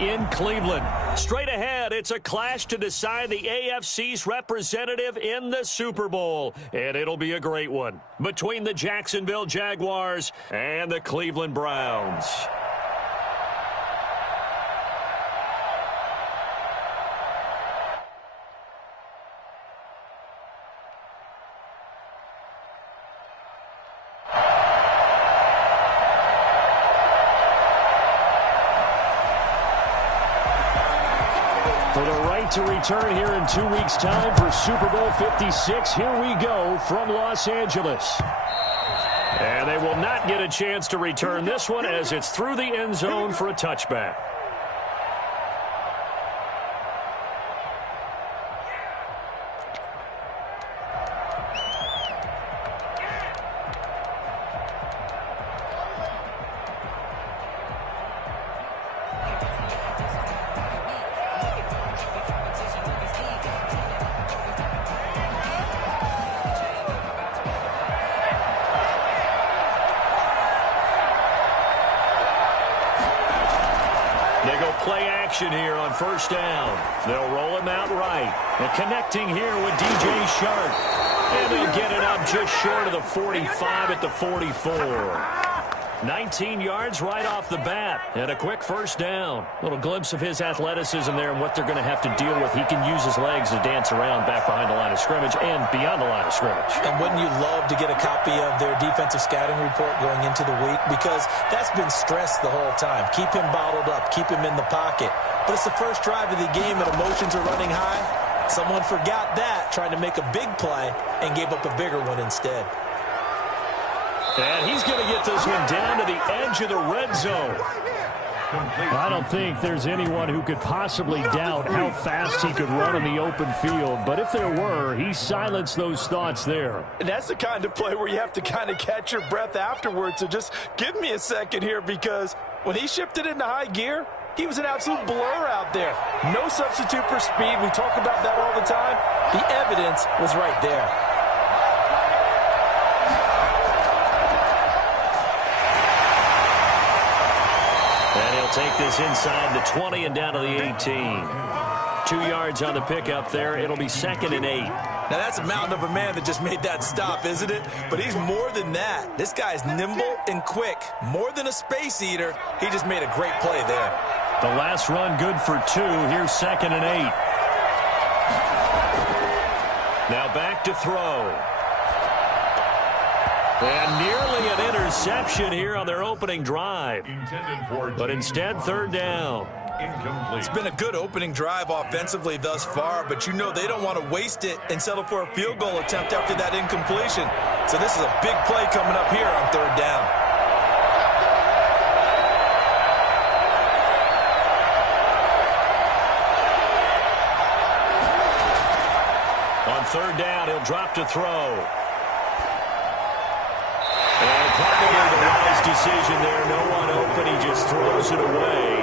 In Cleveland. Straight ahead, it's a clash to decide the AFC's representative in the Super Bowl. And it'll be a great one between the Jacksonville Jaguars and the Cleveland Browns. To return here in 2 weeks' time for Super Bowl 56. Here we go from Los Angeles. And they will not get a chance to return this one as it's through the end zone for a touchback. Here on first down. They'll roll him out right. And connecting here with DJ Chark. And they'll get it up just short of the 45 at the 44. 19 yards right off the bat. And a quick first down. Little glimpse of his athleticism there and what they're going to have to deal with. He can use his legs to dance around back behind the line of scrimmage and beyond the line of scrimmage. And wouldn't you love to get a copy of their defensive scouting report going into the week? Because that's been stressed the whole time. Keep him bottled up. Keep him in the pocket. But it's the first drive of the game and emotions are running high. Someone forgot that, trying to make a big play, and gave up a bigger one instead. And he's going to get this one down to the edge of the red zone. I don't think there's anyone who could possibly doubt how fast he could run in the open field. But if there were, he silenced those thoughts there. And that's the kind of play where you have to kind of catch your breath afterwards. So just give me a second here, because when he shifted into high gear, he was an absolute blur out there. No substitute for speed. We talk about that all the time. The evidence was right there. And he'll take this inside the 20 and down to the 18. 2 yards on the pickup there. It'll be 2nd and 8. Now, that's a mountain of a man that just made that stop, isn't it? But he's more than that. This guy's nimble and quick. More than a space eater. He just made a great play there. The last run good for 2. Here's 2nd and 8. Now back to throw. And nearly an interception here on their opening drive. But instead, 3rd down. It's been a good opening drive offensively thus far, but you know they don't want to waste it and settle for a field goal attempt after that incompletion. So this is a big play coming up here on 3rd down. On 3rd down, he'll drop to throw. And probably the wise decision there. No one open. He just throws it away.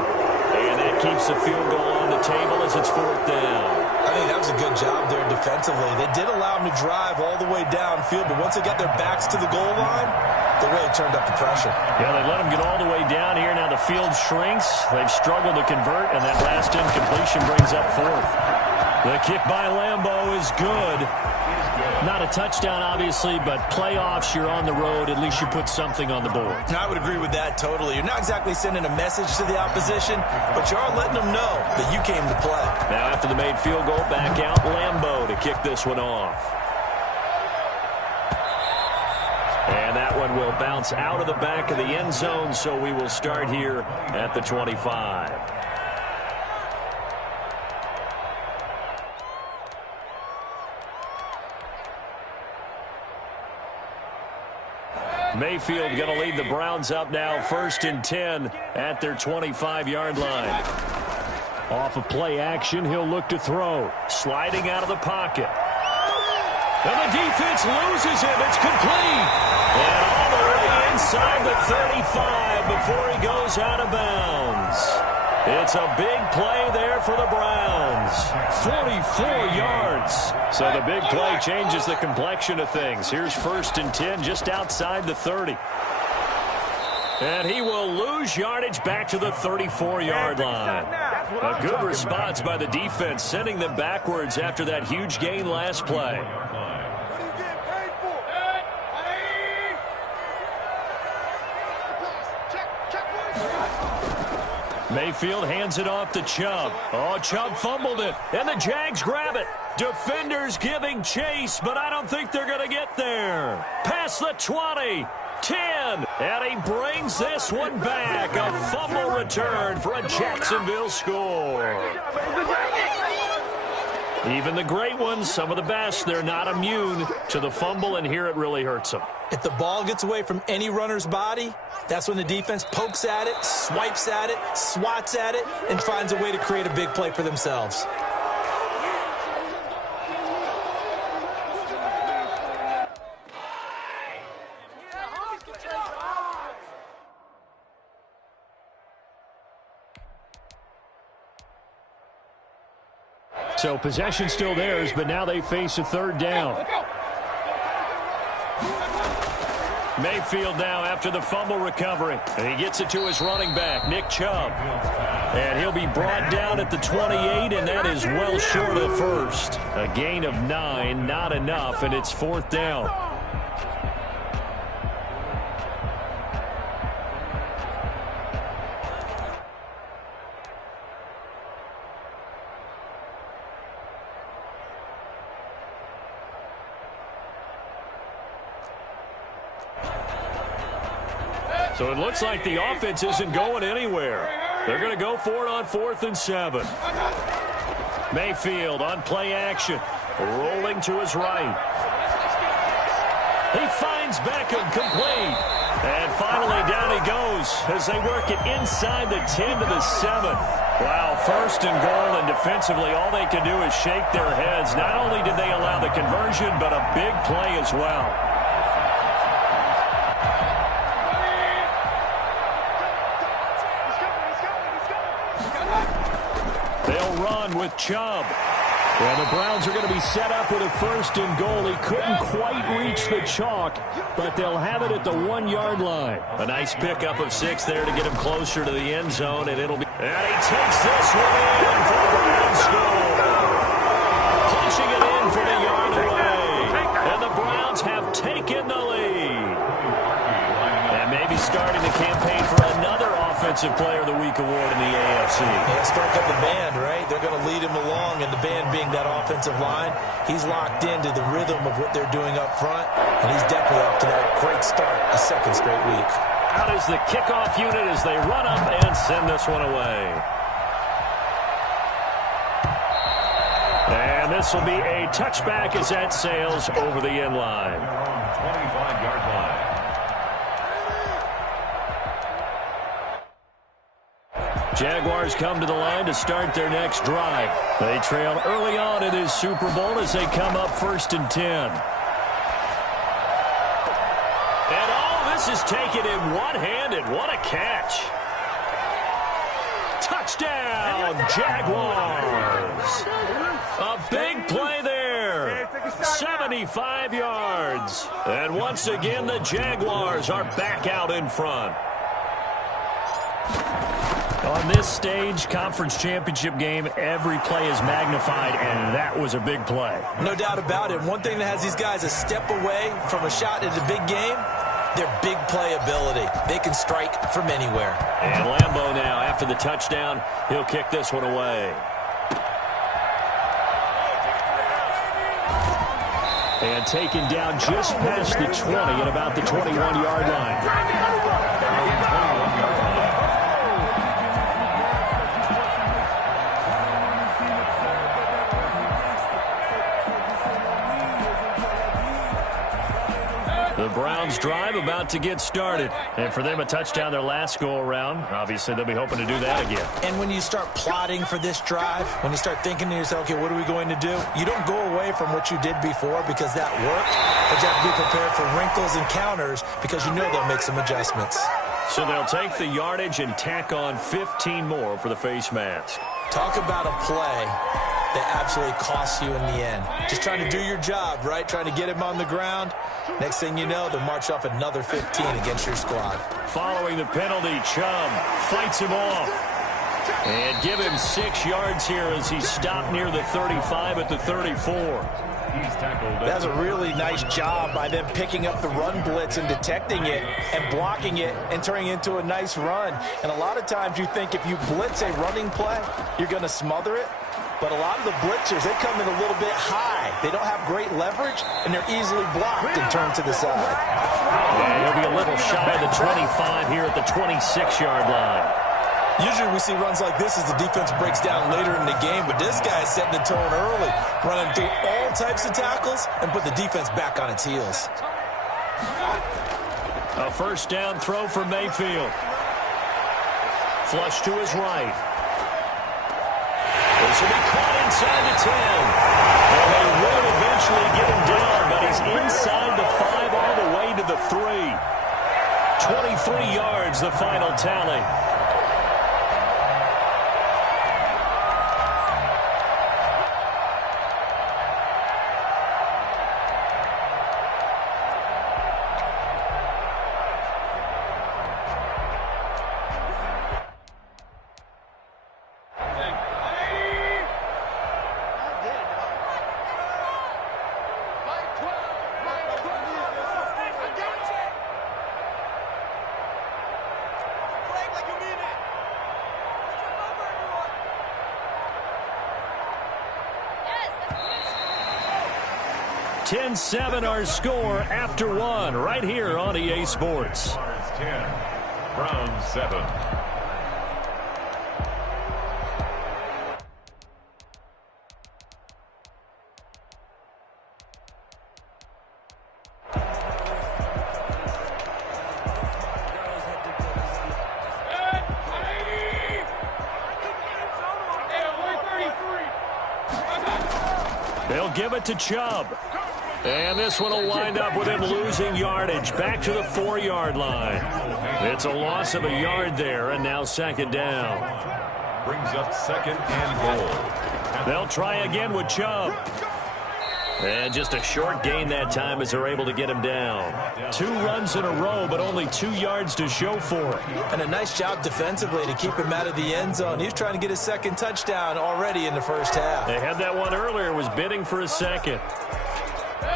And that keeps the field goal on the table as it's 4th down. I think that was a good job there defensively. They did allow him to drive all the way downfield, but once they got their backs to the goal line, they really turned up the pressure. Yeah, they let him get all the way down here. Now the field shrinks. They've struggled to convert, and that last incompletion brings up 4th. The kick by Lambeau is good. Not a touchdown, obviously, but playoffs, you're on the road. At least you put something on the board. I would agree with that totally. You're not exactly sending a message to the opposition, but you are letting them know that you came to play. Now after the made field goal, back out Lambeau to kick this one off. And that one will bounce out of the back of the end zone, so we will start here at the 25. Mayfield going to lead the Browns up now, 1st and 10 at their 25-yard line. Off of play action, he'll look to throw. Sliding out of the pocket. And the defense loses him. It's complete. And all the way inside the 35 before he goes out of bounds. It's a big play there for the Browns. 44 yards. So the big play changes the complexion of things. Here's 1st and 10 just outside the 30. And he will lose yardage back to the 34-yard line. A good response by the defense, sending them backwards after that huge gain last play. Mayfield hands it off to Chubb. Oh, Chubb fumbled it, and the Jags grab it. Defenders giving chase, but I don't think they're going to get there. Past the 20, 10, and he brings this one back. A fumble return for a Jacksonville score. Even the great ones, some of the best, they're not immune to the fumble, and here it really hurts them. If the ball gets away from any runner's body, that's when the defense pokes at it, swipes at it, swats at it, and finds a way to create a big play for themselves. So possession still theirs, but now they face a third down. Mayfield now after the fumble recovery. And he gets it to his running back, Nick Chubb. And he'll be brought down at the 28, and that is well short of first. A gain of 9, not enough, and it's fourth down. So it looks like the offense isn't going anywhere. They're going to go for it on 4th and 7. Mayfield on play action. Rolling to his right. He finds Beckham complete. And finally down he goes as they work it inside the 10 to the 7. Wow, 1st and goal, and defensively all they can do is shake their heads. Not only did they allow the conversion, but a big play as well. With Chubb. And the Browns are going to be set up with a 1st and goal. He couldn't quite reach the chalk, but they'll have it at the 1-yard line. A nice pickup of 6 there to get him closer to the end zone, and it'll be... And he takes this one in for the Browns score. Punching it in for the yard away. And the Browns have taken the lead. And maybe starting the campaign for another Offensive Player of the Week award in the AFC. Yeah, strike up the band, right? They're going to lead him along, and the band being that offensive line, he's locked into the rhythm of what they're doing up front, and he's definitely off to that great start, a 2nd straight week. Out is the kickoff unit as they run up and send this one away. And this will be a touchback as that sails over the end line. 25-yard line. Jaguars come to the line to start their next drive. They trail early on in this Super Bowl as they come up 1st and 10. And all this is taken in one-handed. What a catch. Touchdown, Jaguars. A big play there. 75 yards. And once again, the Jaguars are back out in front. On this stage, conference championship game, every play is magnified, and that was a big play. No doubt about it. One thing that has these guys a step away from a shot at the big game, their big play ability. They can strike from anywhere. And Lambeau now, after the touchdown, he'll kick this one away. And taken down just past the 20 at about the 21-yard line. The Browns drive about to get started. And for them, a touchdown their last go-around. Obviously, they'll be hoping to do that again. And when you start plotting for this drive, when you start thinking to yourself, okay, what are we going to do? You don't go away from what you did before because that worked. But you have to be prepared for wrinkles and counters because you know they'll make some adjustments. So they'll take the yardage and tack on 15 more for the face mask. Talk about a play that absolutely costs you in the end. Just trying to do your job, right? Trying to get him on the ground. Next thing you know, they'll march off another 15 against your squad. Following the penalty, Chubb fights him off. And give him 6 yards here as he's stopped near the 35 at the 34. That's a really nice job by them picking up the run blitz and detecting it and blocking it and turning it into a nice run. And a lot of times you think if you blitz a running play, you're going to smother it. But a lot of the blitzers, they come in a little bit high. They don't have great leverage, and they're easily blocked and turned to the side. Yeah, he'll be a little shy of the 25 here at the 26-yard line. Usually we see runs like this as the defense breaks down later in the game, but this guy is setting the tone early, running through all types of tackles and put the defense back on its heels. A first down throw for Mayfield. Flush to his right. This will be caught inside the 10. And they will eventually get him down, but he's inside the 5 all the way to the 3. 23 yards, the final tally. Ten 7 our score after 1 right here on EA Sports. 10, Browns 7. They'll give it to Chubb. And this one will wind up with him losing yardage back to the 4-yard line. It's a loss of a yard there, and now second down. Brings up 2nd and goal. They'll try again with Chubb. And just a short gain that time as they're able to get him down. 2 runs in a row, but only 2 yards to show for it. And a nice job defensively to keep him out of the end zone. He was trying to get his second touchdown already in the first half. They had that one earlier, was bidding for a second.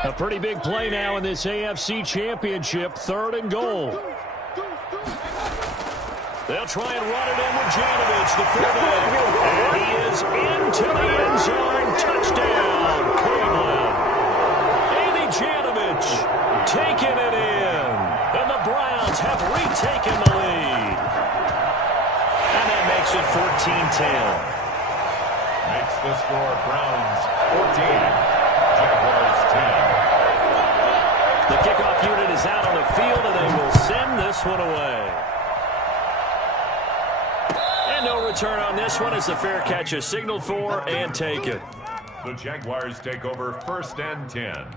A pretty big play now in this AFC Championship, 3rd and goal. They'll try and run it in with Janovich, the fullback. And he is into the end zone. Touchdown, Cleveland. Andy Janovich taking it in. And the Browns have retaken the lead. And that makes it 14-10. Makes the score Browns 14. Jaguars 10. The kickoff unit is out on the field, and they will send this one away. And no return on this one as the fair catch is signaled for and taken. The Jaguars take over 1st and 10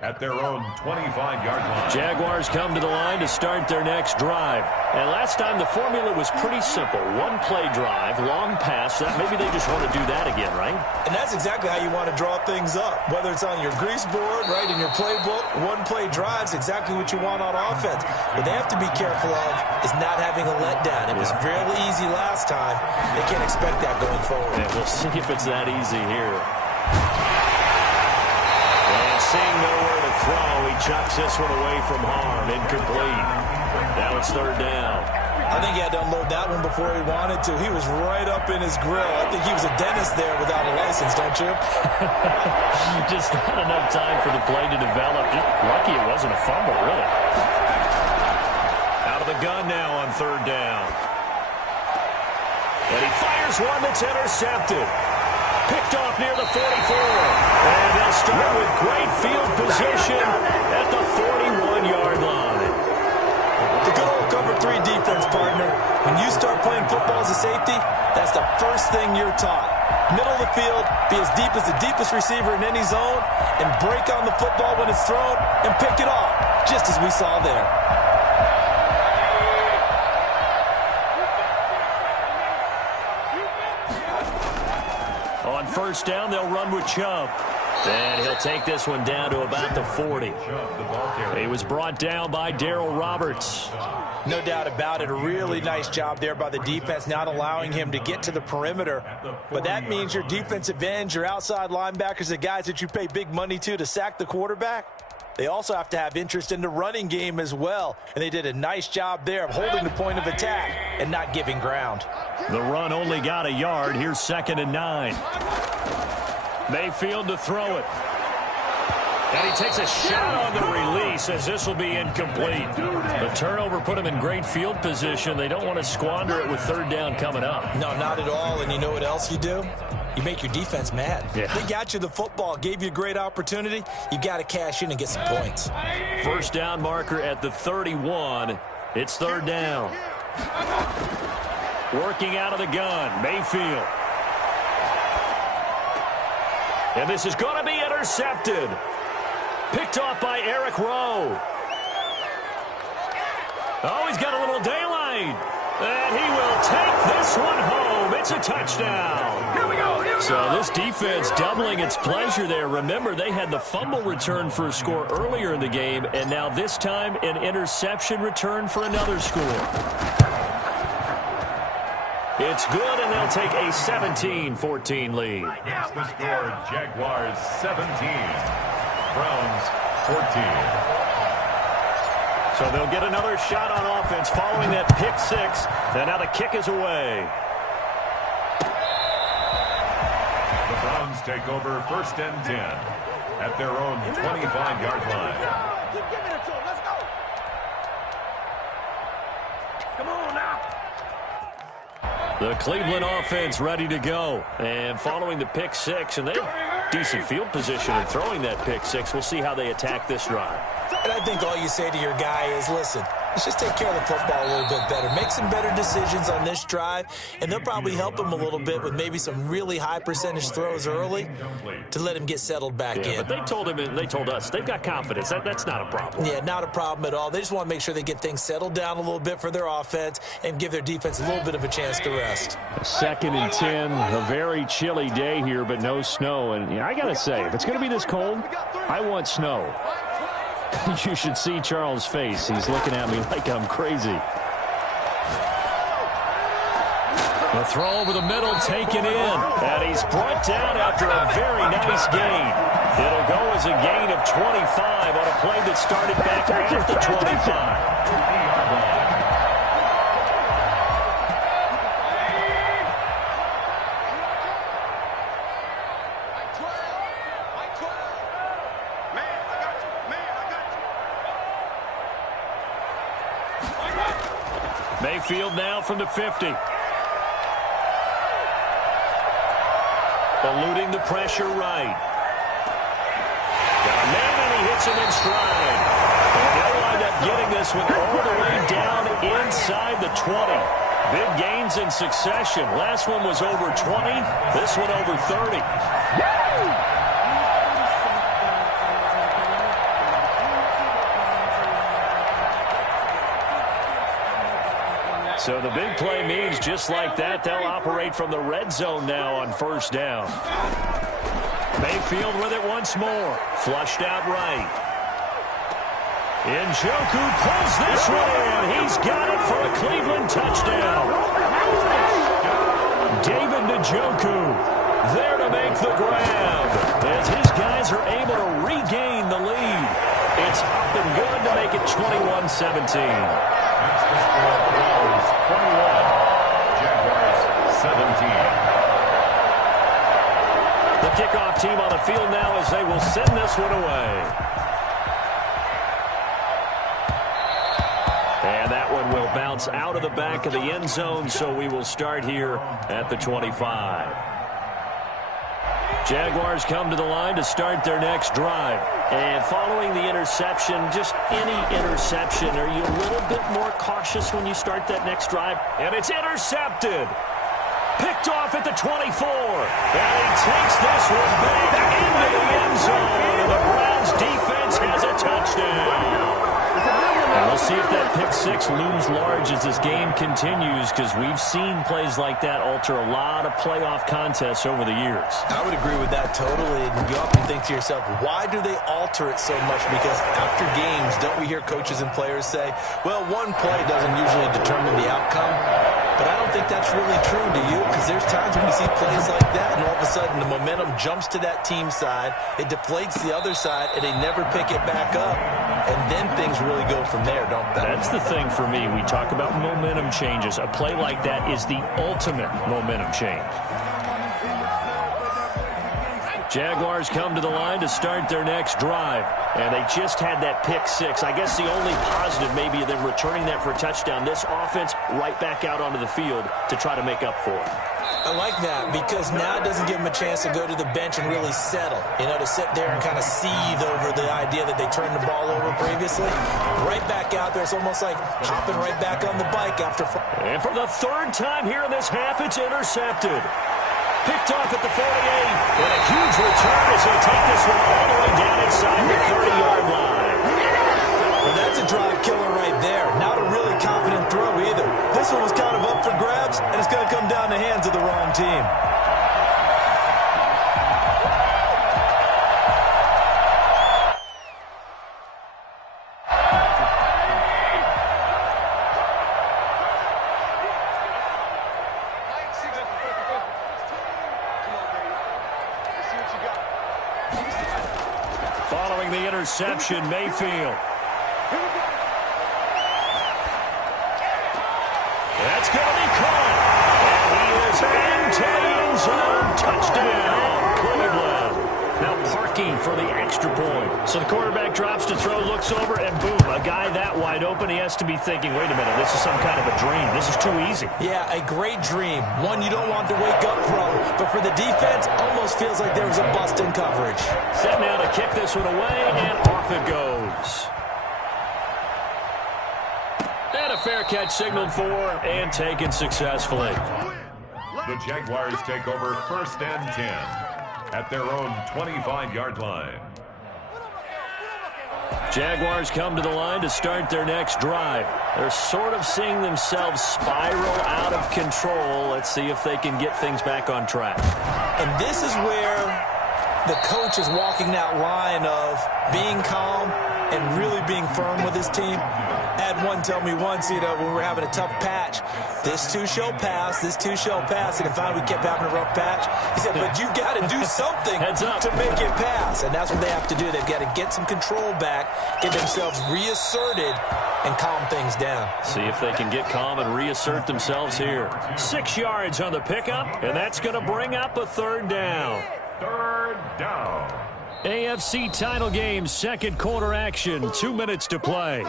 at their own 25-yard line. Jaguars come to the line to start their next drive. And last time the formula was pretty simple. 1-play drive, long pass. That maybe they just want to do that again, right? And that's exactly how you want to draw things up. Whether it's on your grease board, right, in your playbook, 1-play drives exactly what you want on offense. What they have to be careful of is not having a letdown. It was fairly easy last time. They can't expect that going forward. Yeah, we'll see if it's that easy here. Seeing nowhere to throw, he chucks this one away from harm. Incomplete. Now it's 3rd down. I think he had to unload that one before he wanted to. He was right up in his grill. I think he was a dentist there without a license, don't you? Just not enough time for the play to develop. Just lucky it wasn't a fumble, really. Out of the gun now on 3rd down. And he fires one that's intercepted. Picked off near the 44. And they'll start with great field position at the 41-yard line. The good old cover 3 defense, partner. When you start playing football as a safety, that's the first thing you're taught. Middle of the field, be as deep as the deepest receiver in any zone, and break on the football when it's thrown and pick it off, just as we saw there. On first down, they'll run with Chubb. And he'll take this one down to about the 40. He was brought down by Darryl Roberts. No doubt about it. A really nice job there by the defense, not allowing him to get to the perimeter. But that means your defensive ends, your outside linebackers, the guys that you pay big money to sack the quarterback, they also have to have interest in the running game as well. And they did a nice job there of holding the point of attack and not giving ground. The run only got a yard. Here's 2nd and 9. Mayfield to throw it. And he takes a shot on the release as this will be incomplete. The turnover put him in great field position. They don't want to squander it with 3rd down coming up. No, not at all. And you know what else you do? You make your defense mad. Yeah. They got you the football, gave you a great opportunity. You got to cash in and get some points. First down marker at the 31. It's 3rd down. Working out of the gun, Mayfield. And this is going to be intercepted. Picked off by Eric Rowe. Oh, he's got a little daylight. And he will take this one home. It's a touchdown. Here we go. So this defense doubling its pleasure there. Remember, they had the fumble return for a score earlier in the game, and now this time an interception return for another score. It's good, and they'll take a 17-14 lead. That's the score, Jaguars 17, Browns 14. So they'll get another shot on offense following that pick six, and now the kick is away. The Browns take over 1st and 10 at their own 25-yard line. Keep giving it to him. Let's go. Come on now. The Cleveland offense ready to go. And following the pick six, and they have decent field position in throwing that pick six. We'll see how they attack this drive. And I think all you say to your guy is, listen, let's just take care of the football a little bit better. Make some better decisions on this drive, and they'll probably help him a little bit with maybe some really high percentage throws early to let him get settled back in. But they told him, and they told us, they've got confidence. That's not a problem. Yeah, not a problem at all. They just want to make sure they get things settled down a little bit for their offense and give their defense a little bit of a chance to rest. 2nd and 10, a very chilly day here, but no snow. And I got to say, if it's going to be this cold, I want snow. You should see Charles' face. He's looking at me like I'm crazy. The throw over the middle taken in. And he's brought down after a very nice gain. It'll go as a gain of 25 on a play that started back at the 25. Mayfield now from the 50. Eluding the pressure right. Got a man, and he hits him in stride. And they'll wind up getting this one all the way down inside the 20. Big gains in succession. Last one was over 20. This one over 30. So the big play means just like that, they'll operate from the red zone now on first down. Mayfield with it once more. Flushed out right. Njoku pulls this one in. He's got it for a Cleveland touchdown. David Njoku there to make the grab as his guys are able to regain the lead. It's up and good to make it 21-17. That's the score, Browns 21, Jaguars 17. The kickoff team on the field now as they will send this one away. And that one will bounce out of the back of the end zone, so we will start here at the 25. Jaguars come to the line to start their next drive. And following the interception, just any interception, are you a little bit more cautious when you start that next drive? And it's intercepted. Picked off at the 24. And he takes this one back into the end zone. And the Browns defense has a touchdown. And we'll see if that pick six looms large as this game continues, because we've seen plays like that alter a lot of playoff contests over the years. I would agree with that totally. And you often think to yourself, why do they alter it so much? Because after games, don't we hear coaches and players say, well, one play doesn't usually determine the outcome. But I don't think that's really true, do you? Because there's times when you see plays like that, and all of a sudden the momentum jumps to that team side, it deflates the other side, and they never pick it back up. And then things really go from there, don't they? That's the thing for me. We talk about momentum changes. A play like that is the ultimate momentum change. Jaguars come to the line to start their next drive. And they just had that pick six. I guess the only positive maybe of them returning that for a touchdown. This offense right back out onto the field to try to make up for it. I like that because now it doesn't give them a chance to go to the bench and really settle. You know, to sit there and kind of seethe over the idea that they turned the ball over previously. Right back out there. It's almost like hopping right back on the bike after. And for the third time here in this half, it's intercepted. Picked off at the 48, and a huge return as he'll take this one all the way down inside the 30-yard line. Well, that's a drive killer right there. Not a really confident throw either. This one was kind of up for grabs, and it's going to come down the hands of the wrong team. Following the interception, Mayfield. That's going to be caught. And he is into the end zone. Touchdown, Cleveland. Now Parkey for the extra point. So the quarterback drops to throw, looks over, and boom, a guy that wide open, he has to be thinking, wait a minute, this is some kind of a dream. This is too easy. Yeah, a great dream. One you don't want to wake up from. But for the defense, almost feels like there was a bust in coverage. Set now to kick this one away, and off it goes. And a fair catch signaled for and taken successfully. The Jaguars take over 1st and 10 at their own 25-yard line. Jaguars come to the line to start their next drive. They're sort of seeing themselves spiral out of control. Let's see if they can get things back on track. And this is where the coach is walking that line of being calm and really being firm with his team. I had one tell me once, when we were having a tough patch, this too shall pass, this too shall pass, and finally we kept having a rough patch. He said, but you got to do something to make it pass, and that's what they have to do. They've got to get some control back, get themselves reasserted, and calm things down. See if they can get calm and reassert themselves here. 6 yards on the pickup, and that's going to bring up a third down. Third down. AFC title game, second quarter action, 2 minutes to play.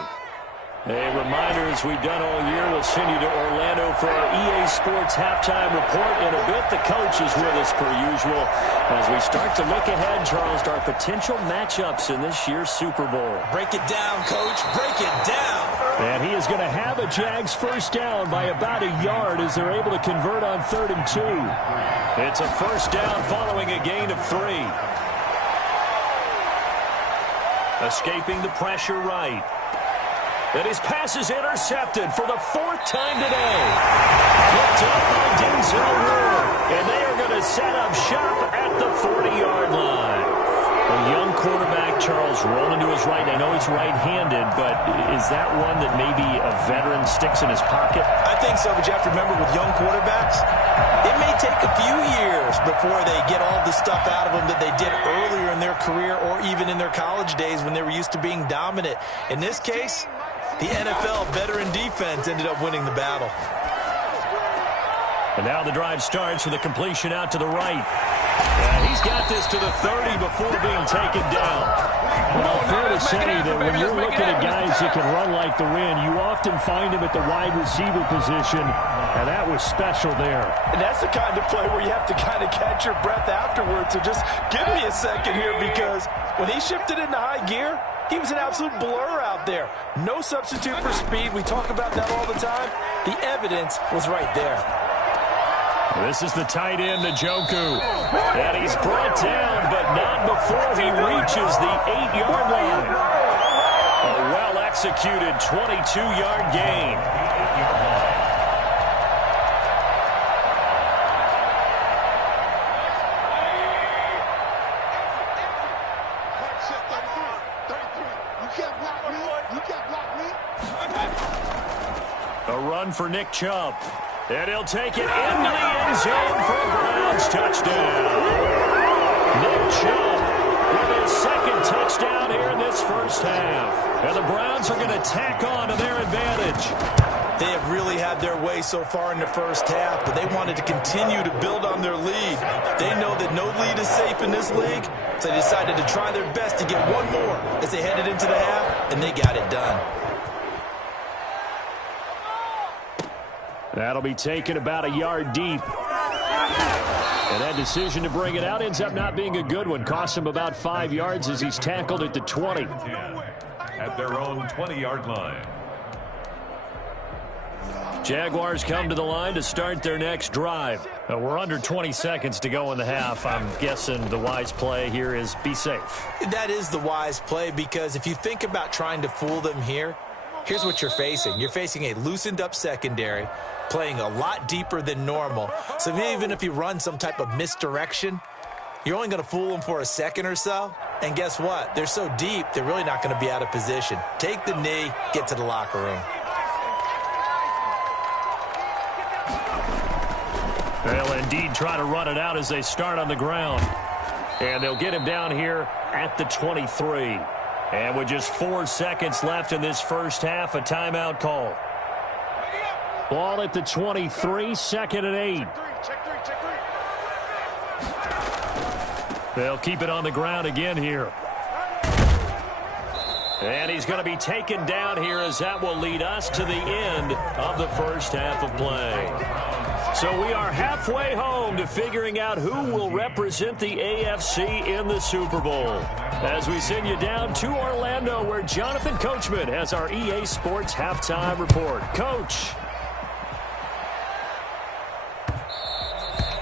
A reminder, as we've done all year, we'll send you to Orlando for our EA Sports halftime report in a bit. The coach is with us per usual as we start to look ahead, Charles, to our potential matchups in this year's Super Bowl. Break it down, Coach. Break it down. And he is going to have a Jags first down by about a yard as they're able to convert on 3rd and 2. It's a first down following a gain of 3. Escaping the pressure right. And his pass is intercepted for the 4th time today. Picked up by Denzel Ward. And they are going to set up shop at the 40-yard line. A young quarterback, Charles, rolling to his right. I know he's right-handed, but is that one that maybe a veteran sticks in his pocket? I think so, but you have to remember with young quarterbacks, it may take a few years before they get all the stuff out of them that they did earlier in their career or even in their college days when they were used to being dominant. In this case, the NFL veteran defense ended up winning the battle. And now the drive starts with a completion out to the right. He's got this to the 30 before being taken down. Well, fair to say that when you're looking at guys that can run like the wind, you often find him at the wide receiver position, and that was special there. And that's the kind of play where you have to kind of catch your breath afterwards. So just give me a second here, because when he shifted into high gear, he was an absolute blur out there. No substitute for speed. We talk about that all the time. The evidence was right there. This is the tight end, Njoku. And he's brought down, but not before he reaches the 8-yard line. A well-executed executed 22-yard gain. A run for Nick Chubb. And he'll take it into the end zone for a Browns touchdown. Nick Chubb with his second touchdown here in this first half. And the Browns are going to tack on to their advantage. They have really had their way so far in the first half, but they wanted to continue to build on their lead. They know that no lead is safe in this league, so they decided to try their best to get one more as they headed into the half, and they got it done. That'll be taken about a yard deep. And that decision to bring it out ends up not being a good one. Cost him about 5 yards as he's tackled at the 20. At their own 20-yard line. Jaguars come to the line to start their next drive. We're under 20 seconds to go in the half. I'm guessing the wise play here is be safe. That is the wise play, because if you think about trying to fool them here, here's what you're facing. You're facing a loosened-up secondary, playing a lot deeper than normal. So even if you run some type of misdirection, you're only going to fool them for a second or so. And guess what? They're so deep, they're really not going to be out of position. Take the knee, get to the locker room. They'll indeed try to run it out as they start on the ground. And they'll get him down here at the 23. And with just 4 seconds left in this first half, a timeout call. Ball at the 23, 2nd and 8. They'll keep it on the ground again here. And he's going to be taken down here as that will lead us to the end of the first half of play. So we are halfway home to figuring out who will represent the AFC in the Super Bowl. As we send you down to Orlando, where Jonathan Coachman has our EA Sports Halftime Report. Coach.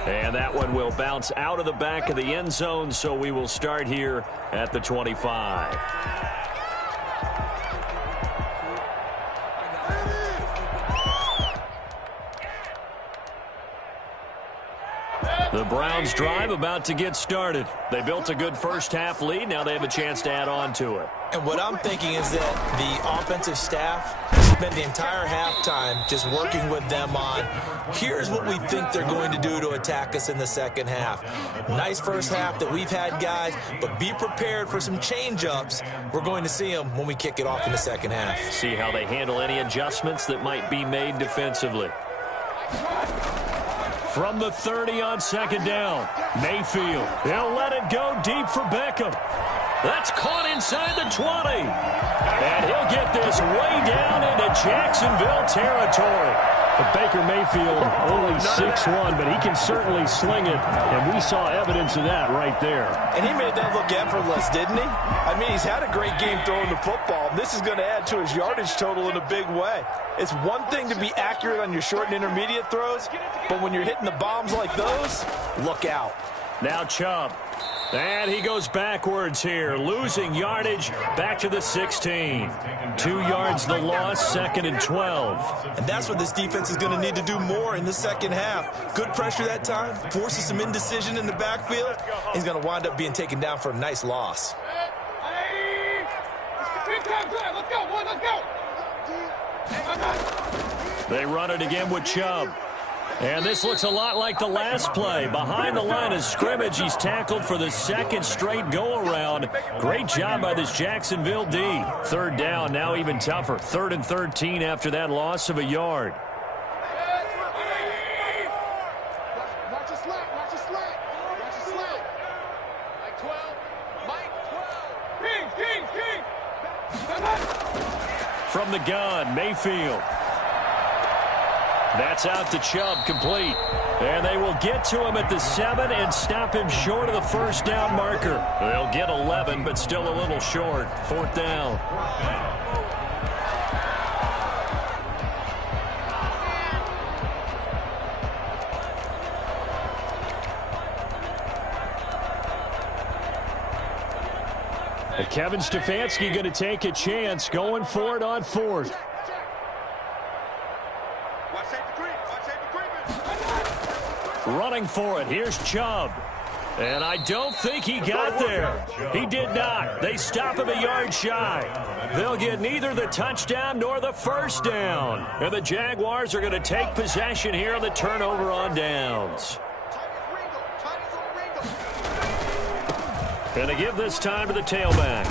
And that one will bounce out of the back of the end zone, so we will start here at the 25. The Browns drive about to get started. They built a good first half lead. Now they have a chance to add on to it. And what I'm thinking is that the offensive staff spent the entire halftime just working with them on, here's what we think they're going to do to attack us in the second half. Nice first half that we've had, guys, but be prepared for some change-ups. We're going to see them when we kick it off in the second half. See how they handle any adjustments that might be made defensively. From the 30 on second down, Mayfield. He'll let it go deep for Beckham. That's caught inside the 20. And he'll get this way down into Jacksonville territory. But Baker Mayfield only 6'1", but he can certainly sling it, and we saw evidence of that right there. And he made that look effortless, didn't he? I mean, he's had a great game throwing the football. This is going to add to his yardage total in a big way. It's one thing to be accurate on your short and intermediate throws, but when you're hitting the bombs like those, look out. Now Chubb. And he goes backwards here, losing yardage back to the 16. 2 yards the loss, 2nd and 12. And that's what this defense is going to need to do more in the second half. Good pressure that time, forces some indecision in the backfield. He's going to wind up being taken down for a nice loss. They run it again with Chubb. And this looks a lot like the last play. Behind the line of scrimmage, he's tackled for the second straight go-around. Great job by this Jacksonville D. 3rd down, now even tougher. 3rd and 13 after that loss of a yard. From the gun, Mayfield. That's out to Chubb, complete. And they will get to him at the 7 and stop him short of the first down marker. They'll get 11, but still a little short. 4th down. Kevin Stefanski going to take a chance going for it on fourth. Running for it. Here's Chubb. And I don't think he got there. He did not. They stop him a yard shy. They'll get neither the touchdown nor the first down. And the Jaguars are going to take possession here on the turnover on downs. And they give this time to the tailback.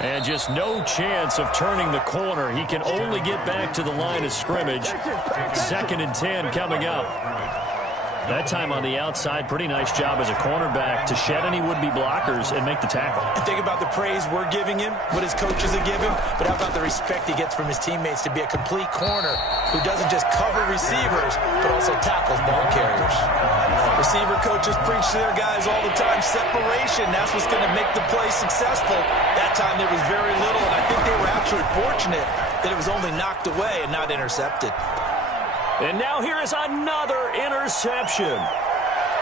And just no chance of turning the corner. He can only get back to the line of scrimmage. 2nd and 10 coming up. That time on the outside, pretty nice job as a cornerback to shed any would-be blockers and make the tackle. Think about the praise we're giving him, what his coaches are giving, but how about the respect he gets from his teammates to be a complete corner who doesn't just cover receivers, but also tackles ball carriers. Receiver coaches preach to their guys all the time, separation. That's what's going to make the play successful. That time there was very little, and I think they were actually fortunate that it was only knocked away and not intercepted. And now here is another interception.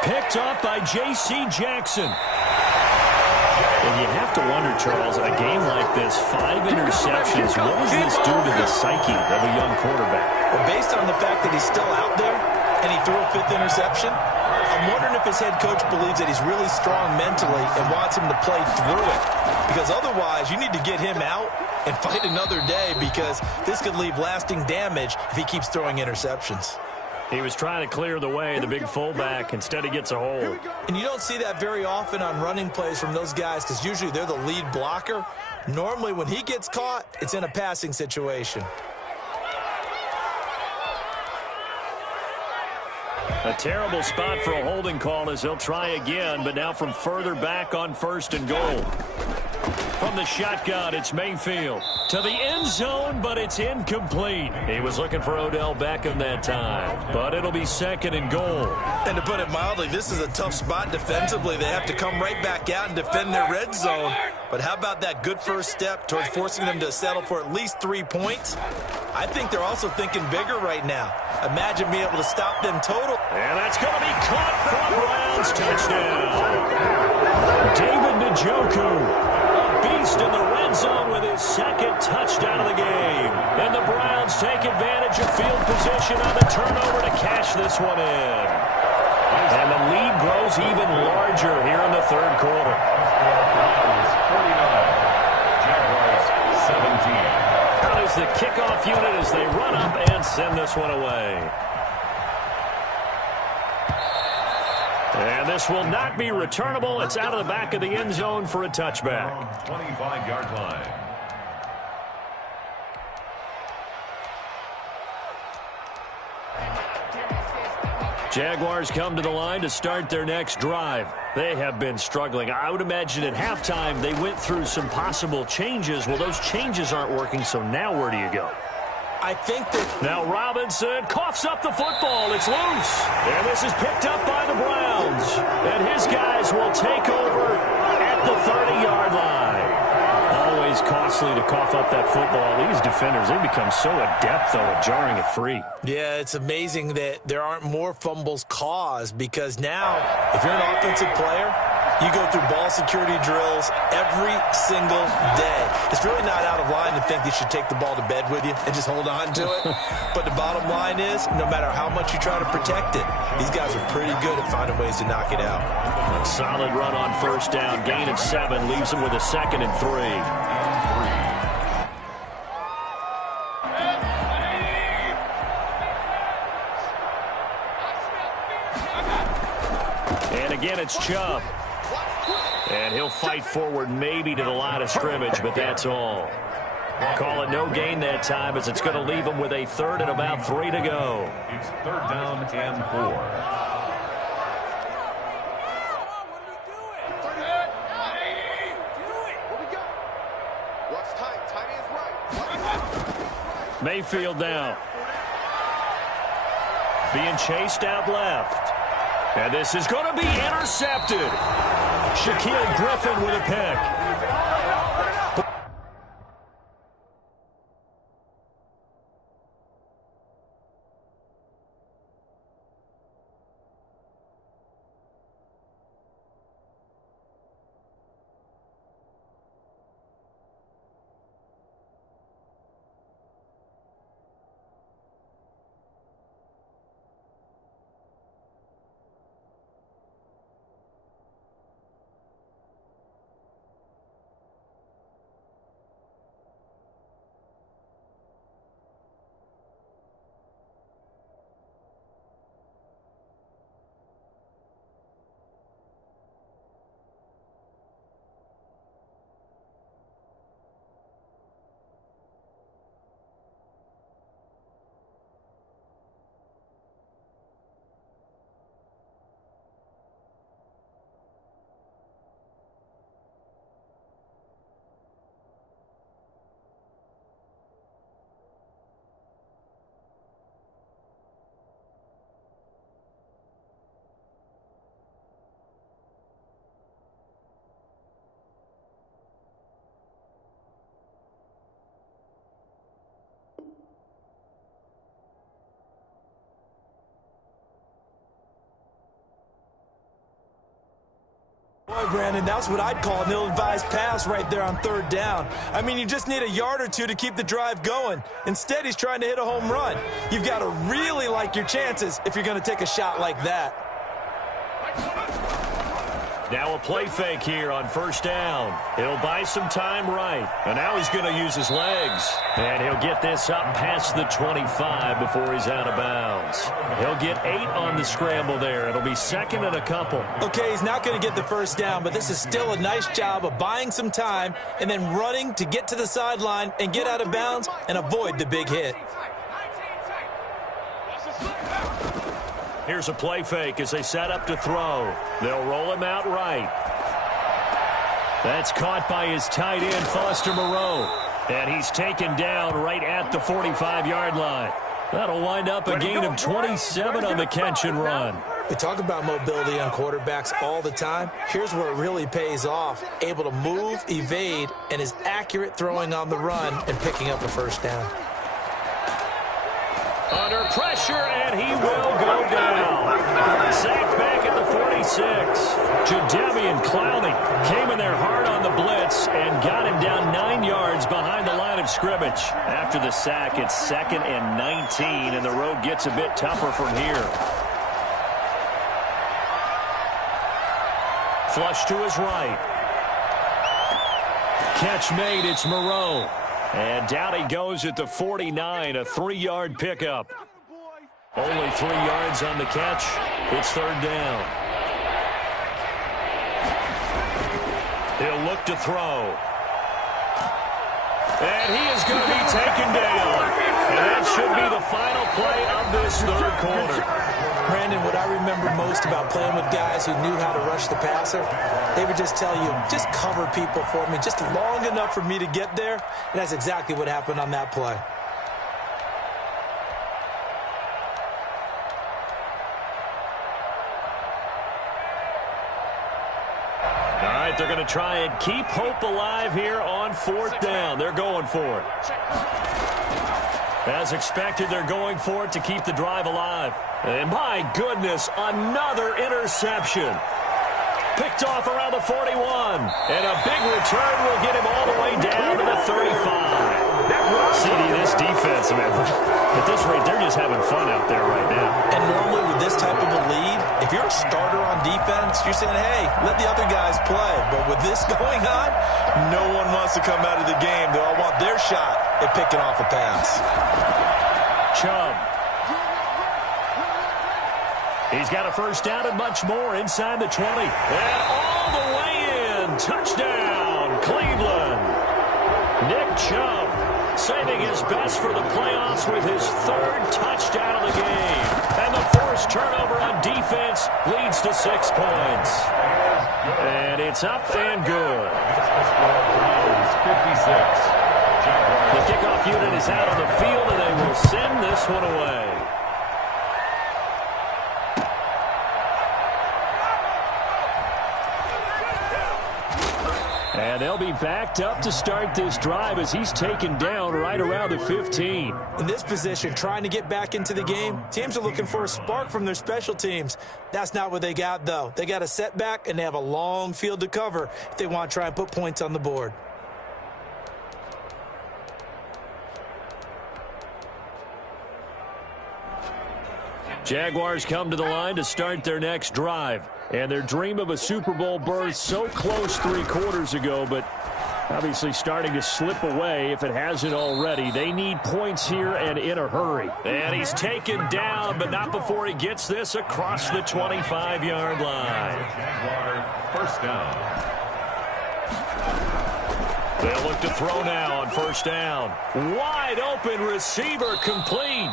Picked up by J.C. Jackson. And you have to wonder, Charles, a game like this, 5 interceptions, what does this do to the psyche of a young quarterback? Well, based on the fact that he's still out there and he threw a 5th interception, I'm wondering if his head coach believes that he's really strong mentally and wants him to play through it. Because otherwise, you need to get him out and fight another day, because this could leave lasting damage if he keeps throwing interceptions. He was trying to clear the way, the big fullback. Instead, he gets a hold. And you don't see that very often on running plays from those guys, because usually they're the lead blocker. Normally, when he gets caught, it's in a passing situation. A terrible spot for a holding call as he'll try again, but now from further back on 1st and goal. From the shotgun, it's Mayfield to the end zone, but it's incomplete. He was looking for Odell Beckham that time, but it'll be 2nd and goal. And to put it mildly, this is a tough spot defensively. They have to come right back out and defend their red zone. But how about that good first step towards forcing them to settle for at least 3 points? I think they're also thinking bigger right now. Imagine being able to stop them total. And that's going to be caught for a Browns touchdown. David Njoku. Beast in the red zone with his 2nd touchdown of the game. And the Browns take advantage of field position on the turnover to cash this one in. And the lead grows even larger here in the 3rd quarter. Browns 49, Jaguars 17. Out is the kickoff unit as they run up and send this one away. And this will not be returnable. It's out of the back of the end zone for a touchback. 25-yard line. Jaguars come to the line to start their next drive. They have been struggling. I would imagine at halftime they went through some possible changes. Well, those changes aren't working, so now where do you go? I think that... Now Robinson coughs up the football. It's loose. And this is picked up by the Browns. And his guys will take over at the 30-yard line. Always costly to cough up that football. These defenders, they become so adept, though, at jarring it free. Yeah, it's amazing that there aren't more fumbles caused, because now, if you're an offensive player, you go through ball security drills every single day. It's really not out of line to think you should take the ball to bed with you and just hold on to it. But the bottom line is, no matter how much you try to protect it, these guys are pretty good at finding ways to knock it out. A solid run on 1st down. Gain of 7 leaves them with a 2nd and 3. And again, it's Chubb. And he'll fight forward maybe to the line of scrimmage, but that's all. Call it no gain that time, as it's going to leave him with a 3rd and about 3 to go. It's 3rd down and 4. Mayfield now. Being chased out left. And this is going to be intercepted. Shaquille Griffin with a pick. Boy, Brandon, that's what I'd call an ill-advised pass right there on third down. I mean, you just need a yard or two to keep the drive going. Instead, he's trying to hit a home run. You've got to really like your chances if you're going to take a shot like that. Now a play fake here on first down. He'll buy some time right. And now he's going to use his legs. And he'll get this up past the 25 before he's out of bounds. He'll get 8 on the scramble there. It'll be second and a couple. Okay, he's not going to get the first down, but this is still a nice job of buying some time and then running to get to the sideline and get out of bounds and avoid the big hit. Here's a play fake as they set up to throw. They'll roll him out right. That's caught by his tight end, Foster Moreau. And he's taken down right at the 45-yard line. That'll wind up a gain of 27 on the catch and run. We talk about mobility on quarterbacks all the time. Here's where it really pays off. Able to move, evade, and is accurate throwing on the run and picking up a first down. Under pressure, and he will go down. Sacked back at the 46. Jadeveon Clowney came in there hard on the blitz and got him down 9 yards behind the line of scrimmage. After the sack, it's 2nd and 19, and the road gets a bit tougher from here. Flush to his right. Catch made, it's Moreau. And down he goes at the 49, a 3-yard pickup. Only 3 yards on the catch. It's third down. He'll look to throw. And he is going to be taken down. And that should be the final play of this third quarter. Brandon, what I remember most about playing with guys who knew how to rush the passer, they would just tell you, just cover people for me, just long enough for me to get there. And that's exactly what happened on that play. All right, they're going to try and keep hope alive here on fourth down. They're going for it. As expected, they're going for it to keep the drive alive. And my goodness, another interception. Picked off around the 41. And a big return will get him all the way down to the 35. CD, this defense, man, at this rate, they're just having fun out there right now. And normally with this type of a lead, if you're a starter on defense, you're saying, hey, let the other guys play. But with this going on, no one wants to come out of the game. They all want their shot at picking off a pass. Chubb. He's got a first down and much more inside the 20. And all the way in. Touchdown, Cleveland. Nick Chubb saving his best for the playoffs with his 3rd touchdown of the game. And the forced turnover on defense leads to 6 points. And it's up and good. 56. The kickoff unit is out on the field, and they will send this one away. And they'll be backed up to start this drive as he's taken down right around the 15. In this position, trying to get back into the game, teams are looking for a spark from their special teams. That's not what they got, though. They got a setback, and they have a long field to cover if they want to try and put points on the board. Jaguars come to the line to start their next drive. And their dream of a Super Bowl berth so close 3 quarters ago, but obviously starting to slip away if it hasn't already. They need points here and in a hurry. And he's taken down, but not before he gets this across the 25-yard line. Jaguar, first down. They'll look to throw now on first down. Wide open receiver complete.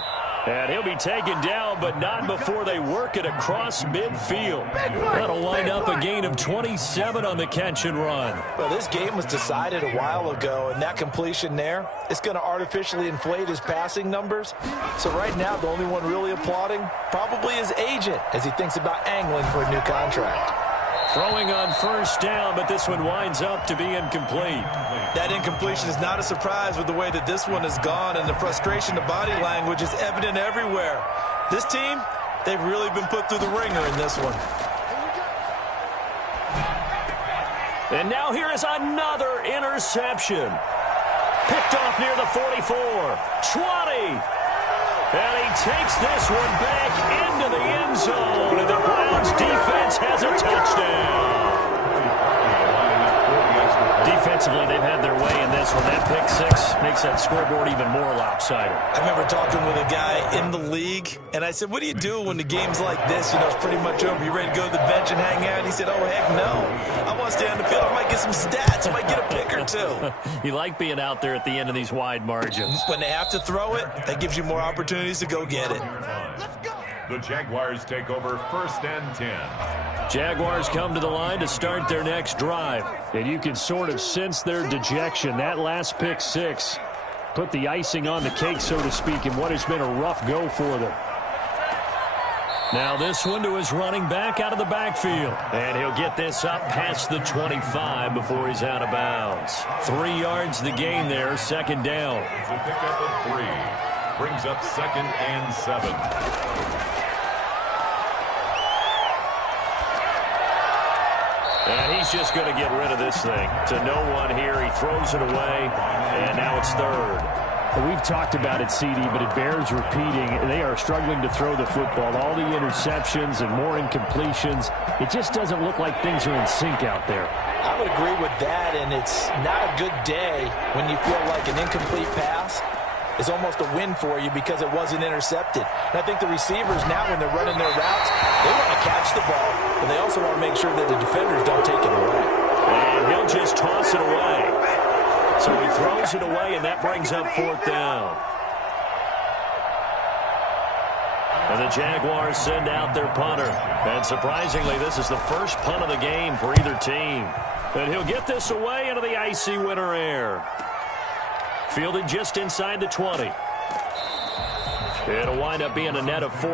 And he'll be taken down, but not before they work it across midfield. That'll wind up a gain of 27 on the catch and run. Well, this game was decided a while ago, and that completion there, it's going to artificially inflate his passing numbers. So right now, the only one really applauding probably his agent as he thinks about angling for a new contract. Throwing on first down, but this one winds up to be incomplete. That incompletion is not a surprise with the way that this one has gone, and the frustration, the body language is evident everywhere. This team, they've really been put through the ringer in this one. And now here is another interception. Picked off near the 44, 20. And he takes this one back into the end zone. And the Browns defense has a touchdown. Defensively, they've had their way in this one. That pick six makes that scoreboard even more lopsided. I remember talking with a guy in the league, and I said, what do you do when the game's like this? You know, it's pretty much over. You ready to go to the bench and hang out? And he said, oh, heck no. I want to stay on the field. I might get some stats. I might get a pick or two. You like being out there at the end of these wide margins. When they have to throw it, that gives you more opportunities to go get it. The Jaguars take over 1st and 10. Jaguars come to the line to start their next drive. And you can sort of sense their dejection. That last pick six put the icing on the cake, so to speak, in what has been a rough go for them. Now this one to his running back out of the backfield. And he'll get this up past the 25 before he's out of bounds. 3 yards the gain there, second down. It's a pickup of 3. Brings up 2nd and 7. And he's just going to get rid of this thing. To no one here. He throws it away, and now it's third. We've talked about it, CD, but it bears repeating. They are struggling to throw the football. All the interceptions and more incompletions. It just doesn't look like things are in sync out there. I would agree with that, and it's not a good day when you feel like an incomplete pass is almost a win for you because it wasn't intercepted. And I think the receivers now, when they're running their routes, they want to catch the ball, but they also want to make sure that the defenders don't take it away. And he'll just toss it away. So he throws it away, and that brings up 4th down. And the Jaguars send out their punter. And surprisingly, this is the first punt of the game for either team. And he'll get this away into the icy winter air. Fielded just inside the 20. It'll wind up being a net of 4.